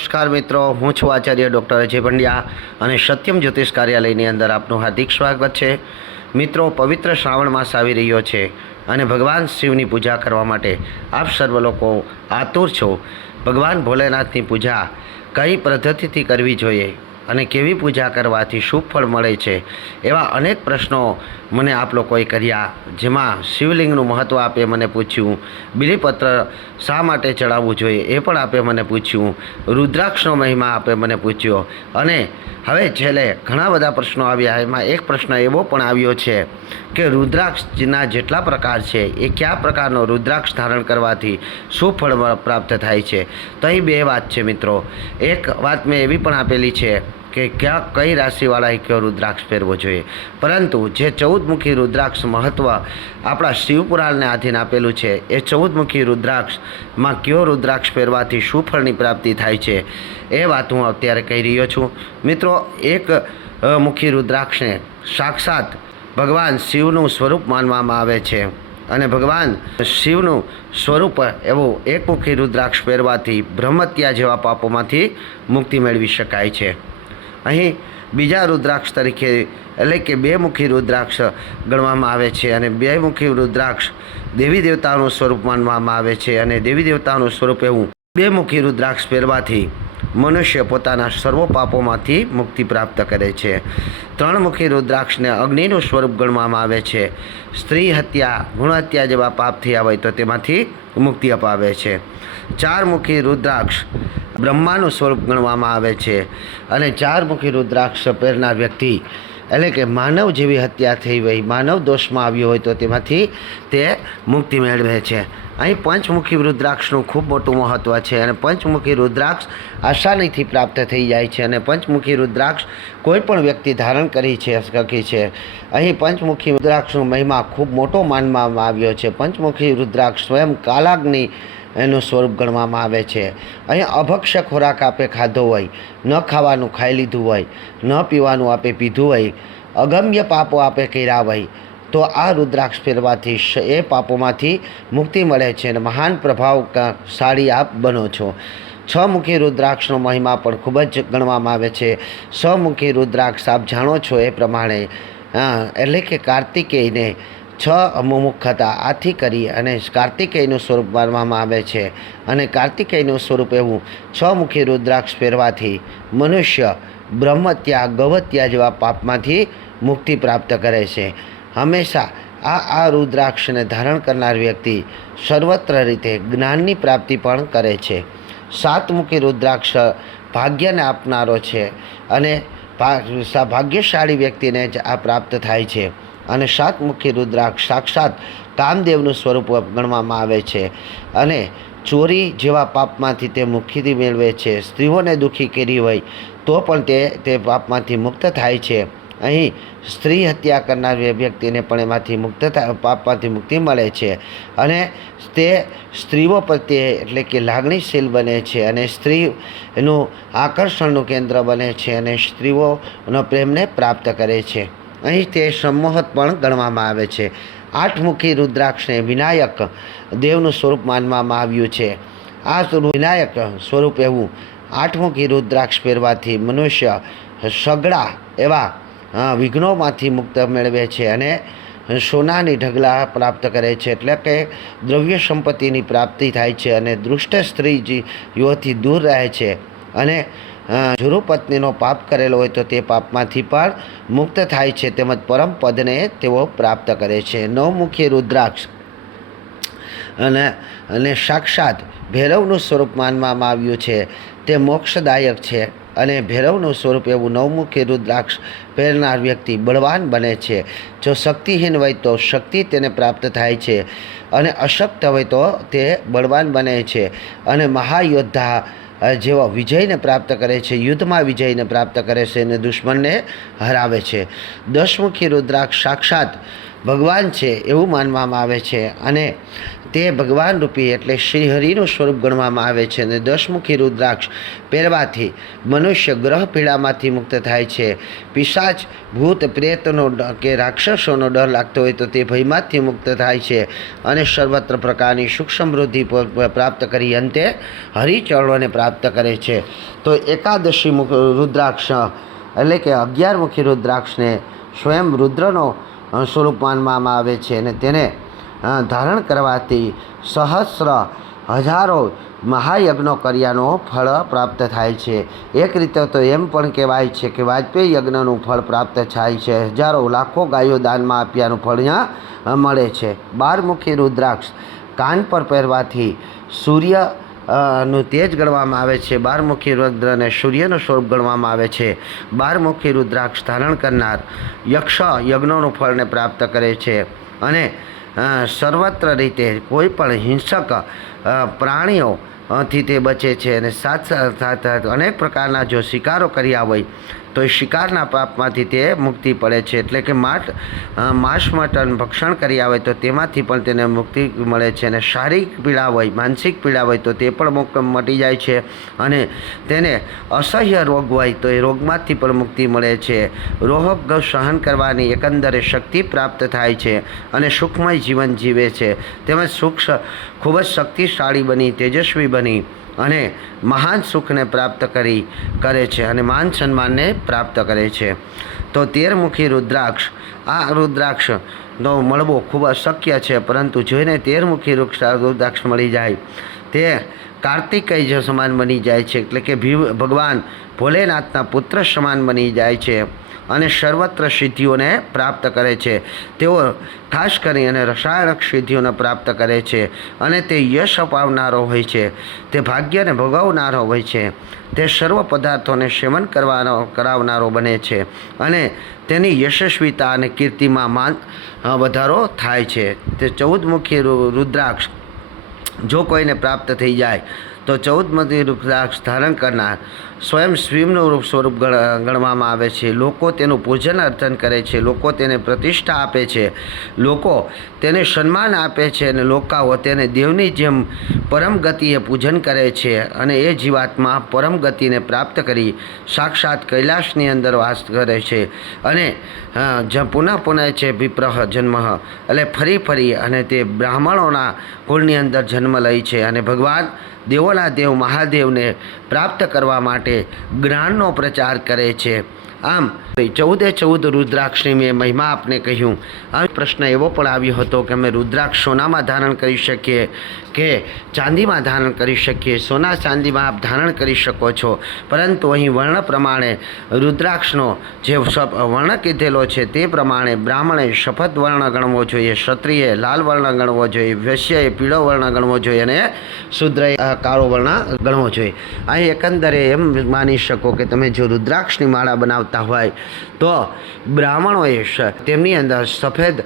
નમસ્કાર મિત્રો, હું છું આચાર્ય ડૉક્ટર અજય પંડ્યા અને સત્યમ જ્યોતિષ કાર્યાલયની અંદર આપનું હાર્દિક સ્વાગત છે. મિત્રો, પવિત્ર શ્રાવણ માસ આવી રહ્યો છે અને ભગવાન શિવની પૂજા કરવા માટે આપ સર્વ લોકો આતુર છો. ભગવાન ભોલેનાથની પૂજા કઈ પદ્ધતિથી કરવી જોઈએ? અને કેવી પૂજા કરવાથી શુભ ફળ મળે છે એવા અનેક પ્રશ્નો મને આપ લોકોએ કર્યા, જેમાં શિવલિંગનું મહત્ત્વ આપે મને પૂછ્યું, બિલીપત્ર શા માટે ચડાવવું જોઈએ એ પણ આપે મને પૂછ્યું, રુદ્રાક્ષનો મહિમા આપે મને પૂછ્યો, અને હવે છેલ્લે ઘણા બધા પ્રશ્નો આવ્યા, એમાં એક પ્રશ્ન એવો પણ આવ્યો છે કે રુદ્રાક્ષના જેટલા પ્રકાર છે, એ કયા પ્રકારનો રુદ્રાક્ષ ધારણ કરવાથી શું ફળ પ્રાપ્ત થાય છે? તો અહીં બે વાત છે મિત્રો. એક વાત મેં એવી પણ આપેલી છે કે ક્યાં કઈ રાશિવાળાએ કયો રુદ્રાક્ષ પહેરવો જોઈએ? પરંતુ જે ચૌદમુખી રુદ્રાક્ષ મહત્ત્વ આપણા શિવપુરાણને આધીન આપેલું છે, એ ચૌદમુખી રુદ્રાક્ષમાં કયો રુદ્રાક્ષ પહેરવાથી શું ફળની પ્રાપ્તિ થાય છે, એ વાત હું અત્યારે કહી રહ્યો છું. મિત્રો, એક મુખી રુદ્રાક્ષને સાક્ષાત ભગવાન શિવનું સ્વરૂપ માનવામાં આવે છે અને ભગવાન શિવનું સ્વરૂપ એવું એકમુખી રુદ્રાક્ષ પહેરવાથી બ્રહ્મત્યા જેવા પાપોમાંથી મુક્તિ મેળવી શકાય છે. અહીં બીજા રુદ્રાક્ષ તરીકે, એટલે કે બે મુખી રુદ્રાક્ષ ગણવામાં આવે છે અને બે મુખી રુદ્રાક્ષ દેવી દેવતાનું સ્વરૂપ માનવામાં આવે છે અને દેવી દેવતાનું સ્વરૂપ એવું. બે મુખી રુદ્રાક્ષ પહેરવાથી મનુષ્ય પોતાના સર્વ પાપોમાંથી મુક્તિ પ્રાપ્ત કરે છે. ત્રણ મુખી રુદ્રાક્ષને અગ્નિનું સ્વરૂપ ગણવામાં આવે છે. સ્ત્રી હત્યા, ગુણ હત્યા જેવા પાપ થયા હોય તો તેમાંથી મુક્તિ અપાવે છે. ચાર મુખી રુદ્રાક્ષ બ્રહ્માનું સ્વરૂપ ગણવામાં આવે છે અને ચાર મુખી રુદ્રાક્ષ પહેરનાર વ્યક્તિ, એટલે કે માનવ જેવી હત્યા થઈ હોય માનવ દોષમાં આવ્યો હોય તો તેમાંથી તે મુક્તિ મેળવે છે. અહીં પંચમુખી રુદ્રાક્ષનું ખૂબ મોટું મહત્ત્વ છે અને પંચમુખી રુદ્રાક્ષ આસાનીથી પ્રાપ્ત થઈ જાય છે અને પંચમુખી રુદ્રાક્ષ કોઈ પણ વ્યક્તિ ધારણ કરી છે, શકી છે. અહીં પંચમુખી રુદ્રાક્ષનો મહિમા ખૂબ મોટો માનવામાં આવ્યો છે. પંચમુખી રુદ્રાક્ષ સ્વયં કાલાગ્નિ એનું સ્વરૂપ ગણવામાં આવે છે. અહીંયા અભક્ષ્ય ખોરાક આપે ખાધો હોય, ન ખાવાનું ખાઈ લીધું હોય, ન પીવાનું આપે પીધું હોય, અગમ્ય પાપો આપે કર્યા હોય, તો આ રુદ્રાક્ષ પહેરવાથી એ પાપોમાંથી મુક્તિ મળે છે અને મહાન પ્રભાવશાળી આપ બનો છો. છ મુખી રુદ્રાક્ષનો મહિમા પણ ખૂબ જ ગણવામાં આવે છે. છમુખી રુદ્રાક્ષ આપ જાણો છો એ પ્રમાણે એટલે કે કાર્તિકેયને છ અમુમુખ હતા આથી કરી અને કાર્તિકેયનું સ્વરૂપ માનવામાં આવે છે અને કાર્તિકેયનું સ્વરૂપ એવું. છ મુખી રુદ્રાક્ષ પહેરવાથી મનુષ્ય બ્રહ્મત્યા ગવત્યા જેવા પાપમાંથી મુક્તિ પ્રાપ્ત કરે છે. હંમેશા આ આ રુદ્રાક્ષને ધારણ કરનાર વ્યક્તિ સર્વત્ર રીતે જ્ઞાનની પ્રાપ્તિ પણ કરે છે. સાતમુખી રુદ્રાક્ષ ભાગ્યને આપનારો છે અને ભાગ્યશાળી વ્યક્તિને જ આ પ્રાપ્ત થાય છે. અને સાતમુખી રુદ્રાક્ષ સાક્ષાત કામદેવનું સ્વરૂપ ગણવામાં આવે છે. અને ચોરી જેવા પાપમાંથી તે મુક્તિ મેળવે છે. સ્ત્રીઓને દુઃખી કરી હોય તો પણ તે તે પાપમાંથી મુક્ત થાય છે. અહીં સ્ત્રી હત્યા કરનાર વ્યક્તિને પણ એમાંથી મુક્ત થાય પાપમાંથી મુક્તિ મળે છે. અને તે સ્ત્રીઓ પ્રત્યે એટલે કે લાગણીશીલ બને છે અને સ્ત્રી એનું આકર્ષણનું કેન્દ્ર બને છે અને સ્ત્રીઓનો પ્રેમને પ્રાપ્ત કરે છે. અહીં તે સંમોહત પણ ગણવામાં આવે છે. આઠમુખી રુદ્રાક્ષને વિનાયક દેવનું સ્વરૂપ માનવામાં આવ્યું છે. આ વિનાયક સ્વરૂપ એવું આઠમુખી રુદ્રાક્ષ પહેરવાથી મનુષ્ય સગડા એવા વિઘ્નોમાંથી મુક્ત મેળવે છે અને સોનાની ઢગલા પ્રાપ્ત કરે છે. એટલે કે દ્રવ્ય સંપત્તિની પ્રાપ્તિ થાય છે અને દુષ્ટ સ્ત્રી યુવતી દૂર રહે છે અને અ, પત્નીનો પાપ કરેલો હોય તો તે પાપમાંથી પણ મુક્ત થાય છે. તેમજ પરમ પદને તેઓ પ્રાપ્ત કરે છે. નવમુખી રુદ્રાક્ષ. અને અને સાક્ષાત ભૈરવનું સ્વરૂપ માનવામાં આવ્યું છે. તે મોક્ષદાયક છે અને ભૈરવનું સ્વરૂપ એવું નવમુખી રુદ્રાક્ષ પહેરનાર વ્યક્તિ બળવાન બને છે. જો શક્તિહીન હોય તો શક્તિ તેને પ્રાપ્ત થાય છે અને અશક્ત હોય તો તે બળવાન બને છે. અને મહાયોદ્ધા જેવો વિજયને પ્રાપ્ત કરે છે, યુદ્ધમાં વિજયને પ્રાપ્ત કરે છે અને દુશ્મનને હરાવે છે. દશમુખી રુદ્રાક્ષ સાક્ષાત ભગવાન છે એવું માનવામાં આવે છે. અને તે ભગવાન રૂપી એટલે શ્રીહરિનું સ્વરૂપ ગણવામાં આવે છે અને દસમુખી રુદ્રાક્ષ પહેરવાથી મનુષ્ય ગ્રહ પીડામાંથી મુક્ત થાય છે. પિશાચ ભૂત પ્રેતનો કે રાક્ષસોનો ડર લાગતો હોય તો તે ભયમાંથી મુક્ત થાય છે અને સર્વત્ર પ્રકારની સુખ સમૃદ્ધિ પ્રાપ્ત કરી અંતે હરિચરણોને પ્રાપ્ત કરે છે. તો એકાદશી મુખ રુદ્રાક્ષ એટલે કે અગિયારમુખી રુદ્રાક્ષને સ્વયં રુદ્રનો સ્વરૂપ માનવામાં આવે છે અને તેને ધારણ કરવાથી સહસ્ર હજારો મહાયજ્ઞો કર્યાનો ફળ પ્રાપ્ત થાય છે. એક રીતે તો એમ પણ કહેવાય છે કે વાજપેયી યજ્ઞનું ફળ પ્રાપ્ત થાય છે. હજારો લાખો ગાયો દાનમાં આપ્યાનું ફળ અહીંયા મળે છે. બારમુખી રુદ્રાક્ષ કાન પર પહેરવાથી સૂર્ય નું તેજ ગણવામાં આવે છે. બારમુખી રુદ્રને સૂર્યનું સ્વરૂપ ગણવામાં આવે છે. બારમુખી રુદ્રાક્ષ ધારણ કરનાર યક્ષ યજ્ઞોનું ફળને પ્રાપ્ત કરે છે. અને સર્વત્ર રીતે કોઈ પણ હિંસક પ્રાણીઓ થી તે બચે છે અને સાથ સાથ અનેક પ્રકારના જો શિકારો કર્યા હોય, તો એ શિકારના પાપમાંથી તે મુક્તિ પડે છે. એટલે કે માટ માંસ મટન ભક્ષણ કર્યા હોય, તો તેમાંથી પણ તેને મુક્તિ મળે છે અને શારીરિક પીડા હોય, માનસિક પીડા હોય, તો તે પણ મુક્ત મટી જાય છે અને તેને અસહ્ય રોગ હોય, તો એ રોગમાંથી પણ મુક્તિ મળે છે. રોગ સહન કરવાની એકંદરે શક્તિ પ્રાપ્ત થાય છે અને સુખમય જીવન જીવે છે. તેમજ સુખ ખૂબ જ શક્તિશાળી બની, તેજસ્વી બની અને મહાન સુખને પ્રાપ્ત કરી કરે છે અને માન સન્માનને પ્રાપ્ત કરે છે. તો તેરમુખી રુદ્રાક્ષ, આ રુદ્રાક્ષ નો મળવો ખૂબ અશક્ય છે, પરંતુ જોઈને તેરમુખી વૃક્ષ રુદ્રાક્ષ મળી જાય. તે કાર્તિકેય સમાન બની જાય છે, એટલે કે ભીવ- ભગવાન ભોલેનાથના પુત્ર સમાન બની જાય છે. અને સર્વત્ર સિદ્ધિઓને પ્રાપ્ત કરે છે. તેઓ ખાસ કરી અને રસાયણક સિદ્ધિઓને પ્રાપ્ત કરે છે અને તે યશ અપાવનારો હોય છે. તે ભાગ્યને ભોગવનારો હોય છે. તે સર્વ પદાર્થોને સેવન કરવાનો, કરાવનારો બને છે અને તેની યશસ્વીતા અને કીર્તિમાં માન વધારો થાય છે. તે ચૌદમુખી રુદ્રાક્ષ, જો કોઈને પ્રાપ્ત થઈ જાય તો ચૌદમતી રૂપદાક્ષ ધારણ કરનાર સ્વયં શિવનું રૂપ સ્વરૂપ ગણ- ગણવામાં આવે છે. લોકો તેનું પૂજન અર્ચન કરે છે. લોકો તેને પ્રતિષ્ઠા આપે છે. લોકો તેને સન્માન આપે છે અને લોકાઓ તેને દેવની જેમ પરમ ગતિએ પૂજન કરે છે અને એ જીવાત્મા પરમ ગતિને પ્રાપ્ત કરી સાક્ષાત કૈલાસની અંદર વાસ કરે છે અને જ પુનઃ પુનઃ છે વિપ્રહ જન્મ. એટલે ફરી ફરી અને તે બ્રાહ્મણોના કુળની અંદર જન્મ લે છે અને ભગવાન દેવોના દેવ મહાદેવને પ્રાપ્ત કરવા માટે જ્ઞાનનો પ્રચાર કરે છે. આમ ચૌદે ચૌદ રુદ્રાક્ષની મેં મહિમા આપને કહ્યું. આ પ્રશ્ન એવો પણ આવ્યો હતો કે અમે રુદ્રાક્ષ સોનામાં ધારણ કરી શકીએ, કે ચાંદીમાં ધારણ કરી શકીએ? સોના ચાંદીમાં આપ ધારણ કરી શકો છો. પરંતુ અહીં વર્ણ પ્રમાણે રુદ્રાક્ષનો જે વર્ણ કીધેલો છે તે પ્રમાણે બ્રાહ્મણે શપથ વર્ણ ગણવો જોઈએ, ક્ષત્રિયે લાલ વર્ણ ગણવો જોઈએ વૈશ્યએ પીળો વર્ણ ગણવો જોઈએ અને શુદ્રએ કાળો વર્ણ ગણવો જોઈએ. અહીં એકંદરે એમ માની શકો કે તમે જો રુદ્રાક્ષની માળા બનાવતા હોય. તો બ્રાહ્મણોએ તેમની અંદર સફેદ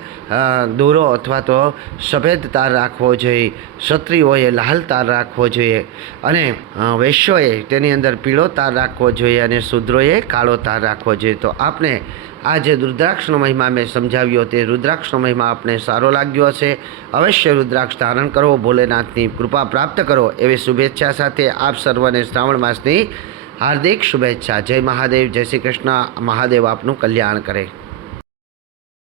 દોરો અથવા તો સફેદ તાર રાખવો જોઈએ. ક્ષત્રિયોએ લાલ તાર રાખવો જોઈએ. અને વૈશ્યોએ તેની અંદર પીળો તાર રાખવો જોઈએ અને શૂદ્રોએ કાળો તાર રાખવો જોઈએ. તો આપણે આ જે રુદ્રાક્ષનો મહિમા મેં સમજાવ્યો તે રુદ્રાક્ષનો મહિમા આપને સારો લાગ્યો હશે. અવશ્ય રુદ્રાક્ષ ધારણ કરો, ભોલેનાથની કૃપા પ્રાપ્ત કરો. એવી શુભેચ્છા સાથે આપ સર્વને શ્રાવણ માસની હાર્દિક શુભેચ્છા. જય મહાદેવ. જય શ્રી કૃષ્ણ. મહાદેવ આપનું કલ્યાણ કરે.